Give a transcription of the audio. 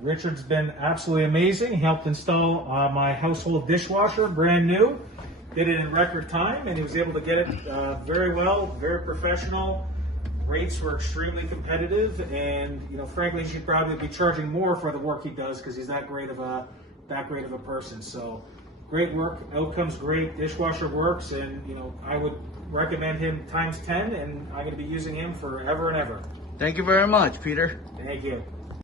Richard's been absolutely amazing. He helped install my household dishwasher, brand new. Did it in record time, and he was able to get it very well, very professional. Rates were extremely competitive, and frankly, he should probably be charging more for the work he does because he's that great of a person. So, great work, outcomes great, dishwasher works, and I would recommend him times 10, and I'm going to be using him forever and ever. Thank you very much, Peter. Thank you.